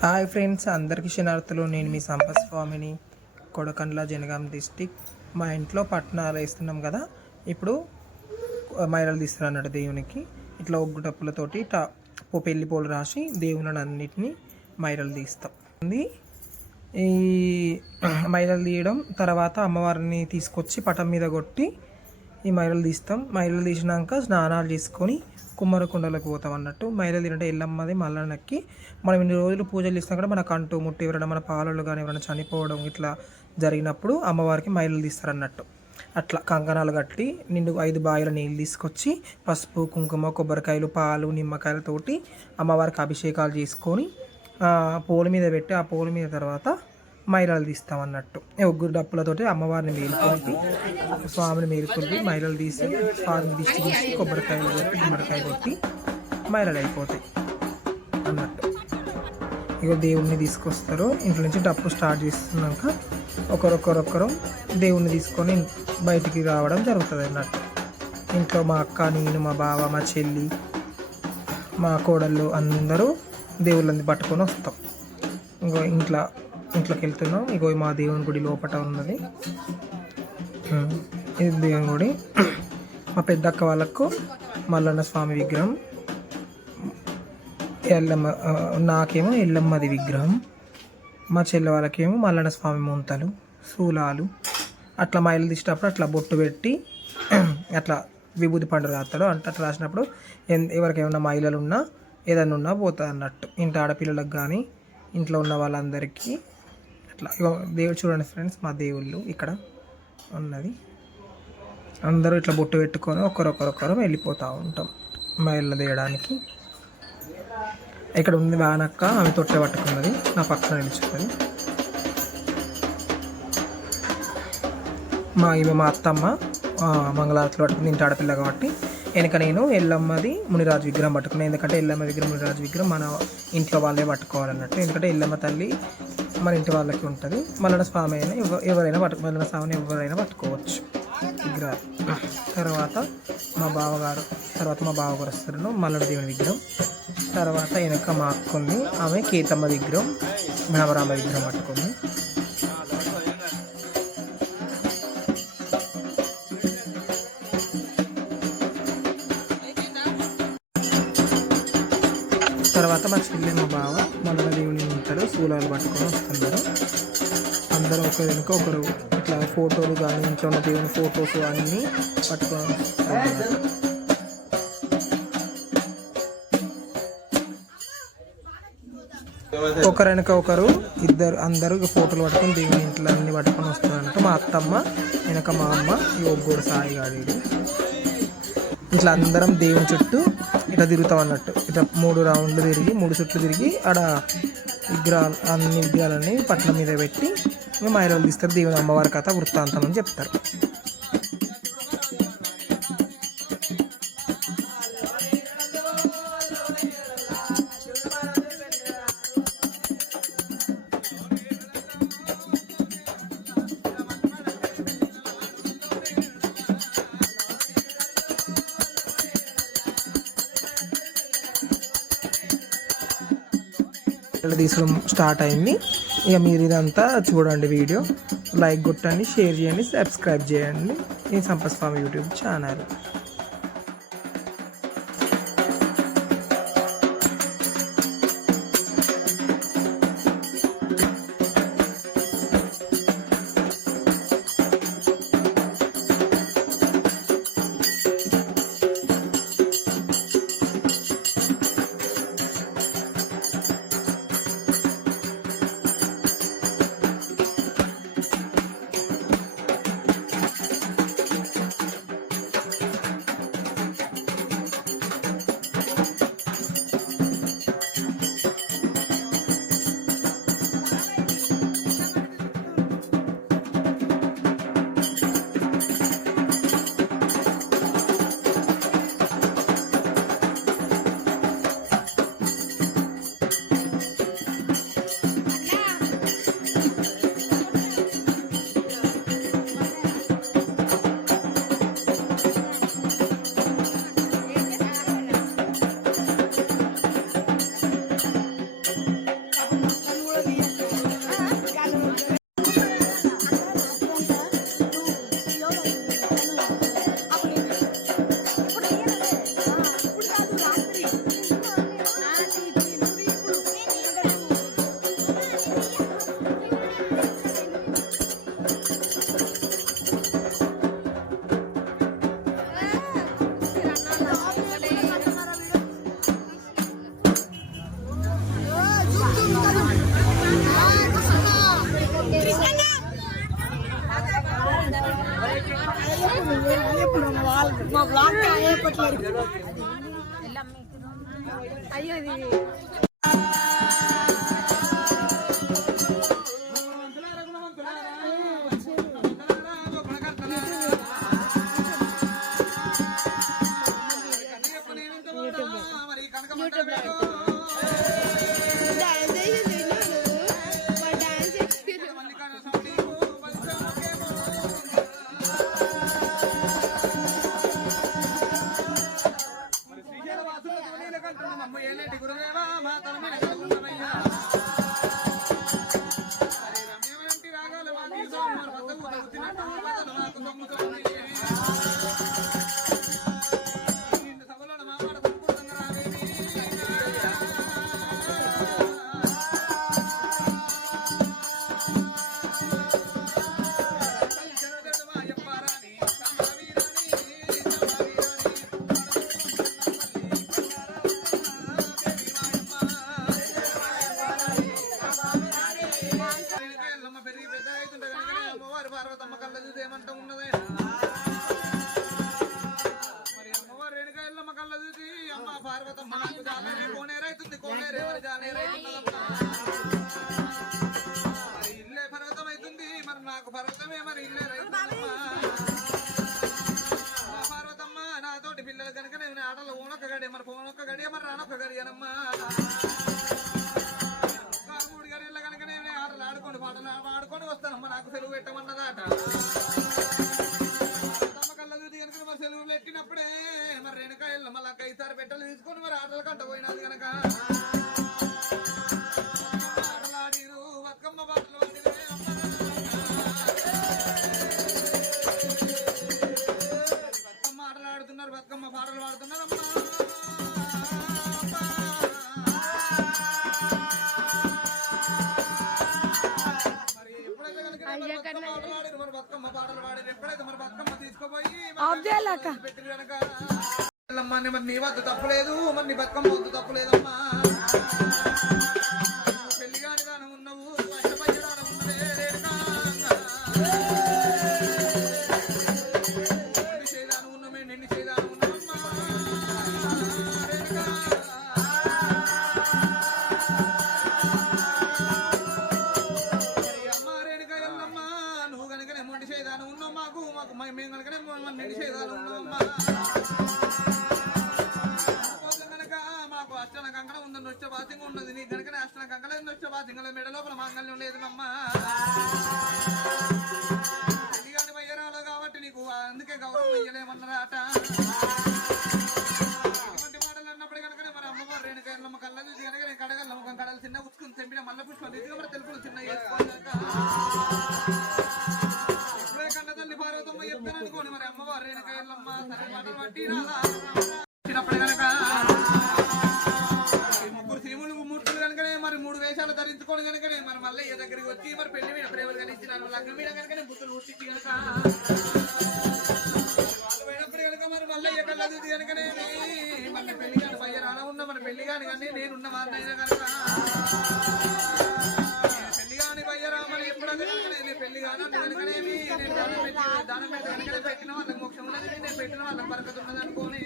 Hi friends, అందరికీ శనార్థులు. నేను మీ సంపత్ స్వామిని, కొడకండ్ల జనగాం డిస్టిక్. మా ఇంట్లో పట్నాలు వేస్తున్నాం కదా, ఇప్పుడు మైరలు తీస్తారు అన్నట్టు దేవునికి. ఇట్లా ఒగ్గు డప్పులతోటి పెళ్లి పూలు రాసి దేవుళ్ళని అన్నిటినీ మైరలు తీస్తాం. ఈ మైరలు తీయడం తర్వాత అమ్మవారిని తీసుకొచ్చి పటం మీద కొట్టి ఈ మైరలు తీస్తాం. మైరలు తీసినాక స్నానాలు చేసుకొని కుమ్మరకుండలకు పోతాం అన్నట్టు. మైరలు తినంటే ఎల్లమ్మది మల్లన్నకి మనం ఇన్ని రోజులు పూజలు చేస్తాం కూడా మనకు అంటూ ముట్టి ఎవరైనా మన పాలలు కానీ ఎవరైనా చనిపోవడం ఇట్లా జరిగినప్పుడు అమ్మవారికి మైరలు తీస్తారు అన్నట్టు. అట్లా కంకణాలు కట్టి 5 బాయిల నీళ్ళు తీసుకొచ్చి పసుపు కుంకుమ కొబ్బరికాయలు పాలు నిమ్మకాయలతోటి అమ్మవారికి అభిషేకాలు చేసుకొని పోలు మీద పెట్టి ఆ పోలు మీద తర్వాత మైరలు తీస్తాం అన్నట్టు. ఒగ్గు డప్పులతోటి అమ్మవారిని మేలుకొల్పి స్వామిని మేలుకొల్పి మైరలు తీసి స్వామిని దిష్టి తీసి కొబ్బరికాయలు కొట్టి గుమ్మడికాయ కొట్టి మైరలు అయిపోతాయి అన్నట్టు. ఇక దేవుణ్ణి తీసుకొస్తారు. ఇంట్లో నుంచి డప్పు స్టార్ట్ చేస్తున్నాక ఒకరొకరొకరు దేవుణ్ణి తీసుకొని బయటికి రావడం జరుగుతుంది అన్నట్టు. ఇంట్లో మా అక్క, నేను, మా బావ, మా చెల్లి, మా కోడళ్ళు అందరూ దేవుళ్ళని పట్టుకొని వస్తాం. ఇంకో ఇంట్లోకి వెళ్తున్నాం. ఇగో మా దేవుని గుడి లోపల ఉన్నది. ఇది దేవుని గుడి. మా పెద్దక్క వాళ్ళకు మల్లన్న స్వామి విగ్రహం, ఎల్లమ్మ నాకేమో ఎల్లమ్మది విగ్రహం, మా చెల్లె వాళ్ళకేమో మల్లన్న స్వామి ముంతలు శూలాలు. అట్లా మైలు తీసేటప్పుడు అట్లా బొట్టు పెట్టి అట్లా విభూతి పండు రాస్తాడు. అంటే అట్లా రాసినప్పుడు ఎవరికి ఏమన్నా మైలలు ఉన్నా ఏదన్నా ఉన్నా పోతుంది అన్నట్టు. ఇంటి ఆడపిల్లలకు కానీ ఇంట్లో ఉన్న వాళ్ళందరికీ అట్లా. దేవుడు చూడండి ఫ్రెండ్స్, మా దేవుళ్ళు ఇక్కడ ఉన్నది. అందరూ ఇట్లా బొట్టు పెట్టుకొని ఒకరొకరొకరు వెళ్ళిపోతూ ఉంటాం మైళ్ళ తీయడానికి. ఇక్కడ ఉంది వానక్క, ఆమె తొట్టె పట్టుకున్నది, నా పక్కన నిలిచున్నది. మా అత్తమ్మ మంగళారతులు పట్టుకుని ఇంటి ఆడపిల్ల కాబట్టి వెనక నేను ఎల్లమ్మది మునిరాజు విగ్రహం పట్టుకున్నాను. ఎందుకంటే ఎల్లమ్మ విగ్రహం మునిరాజు విగ్రహం మన ఇంట్లో వాళ్ళే పట్టుకోవాలన్నట్టు. ఎందుకంటే ఎల్లమ్మ తల్లి మన ఇంటి వాళ్ళకి ఉంటుంది. మల్లన్న స్వామి అయినా ఎవరైనా మల్లన్న స్వామిని ఎవరైనా పట్టుకోవచ్చు విగ్రహాలు. తర్వాత మా బావగారు వస్తారు, మల్లన్న దేవుని విగ్రహం. తర్వాత వెనక మా అక్క ఉంది, ఆమె కేతమ్మ విగ్రహం, భ్రమరామ విగ్రహం పట్టుకుంది. తర్వాత మా చెల్లి, మా బావ మల్లన్న దేవుని ఉంటారు, శూలాలు పట్టుకొని వస్తున్నారు. అందరూ ఒకరి వెనుక ఒకరు ఇట్లా ఫోటోలు కానీ ఇంట్లో ఉన్న దేవుని ఫొటోస్ అన్నీ పట్టుకొని వస్తున్నారు. ఒకరు వెనక ఒకరు అందరూ ఫోటోలు పట్టుకొని దేవుని ఇంట్లో అన్ని పట్టుకొని వస్తారంట. మా అత్తమ్మ వెనక మా అమ్మ, ఈ ఒగ్గోడు సాయిగాడు. ఇట్లా అందరం దేవుని చుట్టూ ఇట్లా తిరుగుతాం అన్నట్టు. ఇట్లా 3 రౌండ్లు తిరిగి 3 చుట్లు తిరిగి ఆడ అన్ని విగ్రహాలన్నీ పట్నం మీద పెట్టి మైరలు తీస్తారు. దేవుని అమ్మవారి కథ వృత్తాంతం అని చెప్తారు. తీసుకుని స్టార్ట్ అయింది. ఇక మీరు ఇదంతా చూడండి, వీడియో లైక్ కొట్టండి, షేర్ చేయండి, సబ్స్క్రైబ్ చేయండి ఈ సంపత్ స్వామి యూట్యూబ్ ఛానల్. అయ్యో నాకు పర్వతమే మరి ఇల్లే పార్వతమ్మ నాతోటి పిల్లలు కనుక నేను ఆటలు ఊనొక్క గడి మరి పోనొక్క గడి మరి రానొక్క గడియనమ్మా మూడు గడియల కనుక నేను ఆటలు ఆడుకోండి పాటలు ఆడుకొని వస్తానమ్మా నాకు సెలవు పెట్టమన్నదాట తమ కళ్ళ చూసి కనుక మరి సెలవులు పెట్టినప్పుడే మరి వెనకాయలు మళ్ళీ అక్క ఈసారి పెట్టలు తీసుకొని మరి ఆటలు కంట పోయినది కనుక ఆటలాడిరు బతుకమ్మ పాటలు బతుకమ్మ పాటలు పాడుతున్నారమ్మా మరి ఎప్పుడైతే కనుక మరి బతుకమ్మ పాటలు పాడారు ఎప్పుడైతే మరి బతుకమ్మ తీసుకుపోయి పెట్టి కనుక మరి నీ వద్ద తప్పులేదు మరి నీ బతుకమ్మ వద్ద తప్పులేదమ్మా పెళ్లి కాని దానం ఉన్నావు అష్టపయ్య దానం ఉన్నదే మేము కనుకనే నడిచేదాలు ఉన్నామమ్మా కనుక మాకు అష్టన కంకణ ఉందని నృత్య బాధ్యంగా ఉన్నది నీ కనుకనే అష్టన కంకణ నృత్య బాధ్యంగా మెడ లోపల మాంగళ్యం లేదు అమ్మా పెళ్లిగాని వయ్యరాలు కాబట్టి నీకు అందుకే గౌరవం ఇయ్యలేమన్నారట ఇటువంటి మాటలు అన్నప్పుడు కనుకనే మరి అమ్మవారు రేణుకమ్మ కళ్ళ చూసి కనుక నేను కడగల ముఖం కడలు చిన్న ఉచ్చుకుని తెంపిన మల్ల పుష్పం ఇదిగా మరి తెలుపులు చిన్న వేసుకోలేక పార్వతమ్మ చెప్తాను అనుకోండి మరి అమ్మవారు రేణుకయ్యమ్మ సరే మాటలు పట్టి వచ్చినప్పుడు కనుక ముగ్గురు సీములు మూర్తులు కనుకనే మరి 3 వేషాలు ధరించుకోని కనుకనే మరి మల్లయ్య దగ్గరికి వచ్చి మరి పెళ్లి మీద ప్రేమలు కనిచ్చినారు లగ్నం మీద కనుకనే బుద్ధులు పుట్టించి కనుక వాళ్ళు పోయినప్పుడు కనుక మరి మల్లయ్య కళ్ళ చూసి కనుకనే మళ్ళీ పెళ్లి కాని పయ్య రాన ఉన్న మరి పెళ్లి కాని కానీ నేనున్న మారినైనా కనుక పెళ్లి కాని పయ్యరా మరి ఎప్పుడైతే కనుకనే పెళ్లి కాని కనుకనేమి నేను దానం పెట్టి కనుకనే పెట్టిన వాళ్ళకి మోక్షం ఉన్నది నేను పెట్టిన వాళ్ళకి బరకత ఉన్నది అనుకోని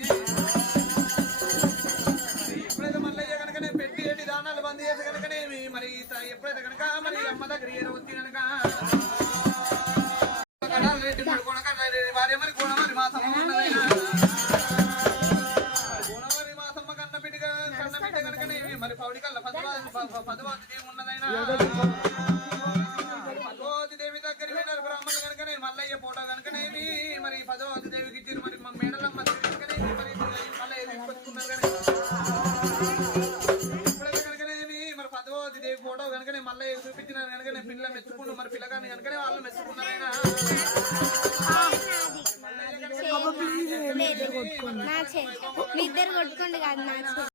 ఎప్పుడైతే మల్లయ్య కనుకనే పెట్టి ఏంటి దానాలు బంద్ చేసి కనుకనేమి మరి ఎప్పుడైతే కనుక మరి అమ్మ దగ్గర వచ్చి కనుక భార్య మరి కోణవారి మాసమ్మ ఉన్నదైనా కోణవారి మాసమ్మ కన్నబిడ్డ కనుకనేమి మరి పౌడి కల్ల పదవాది దేవి ఉన్నదైనా పదవాది దేవి దగ్గర విన్నారు బ్రాహ్మణులు కనుకనే మల్లయ్య ఫోటో కనుకనేమి మరి పదవాది దేవికి ఇచ్చారు మరి మేడలమ్మ కనుకనేమి మరి మల్లయ్య తీసుకొచ్చుకున్నారు కనుక ఎప్పుడైతే కనుకనేమి మరి పదవాది దేవి ఫోటో కనుకనే మల్లయ్య చూపించినారు కనుకనే పిల్లలు మెచ్చుకున్నారు మరి పిల్లగాని కనుకనే వాళ్ళు మెచ్చుకున్నారైనా ఇద్దరు కొట్టుకోండి కాదు మ్యాచ్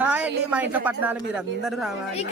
హాయ్ అండి, మా ఇంట్లో పట్టణాలు మీరు అందరూ రావాలి.